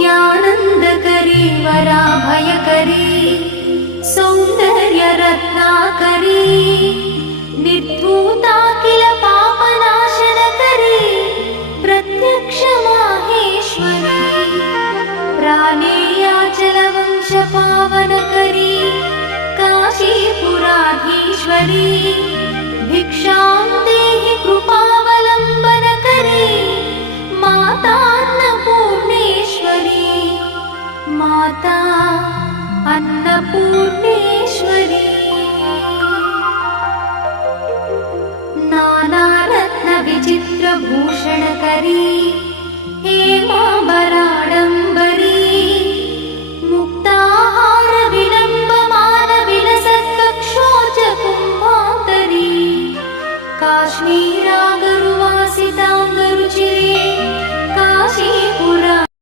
नित्यानन्दकरी वराभयकरी सौन्दर्यरत्नाकरी निर्धूताखिल पापनाशनकरी प्रत्यक्ष माहेश्वरी प्राणेयाचलवंशपावनकरी काशीपुराधीश्वरी भिक्षां देहि कृपा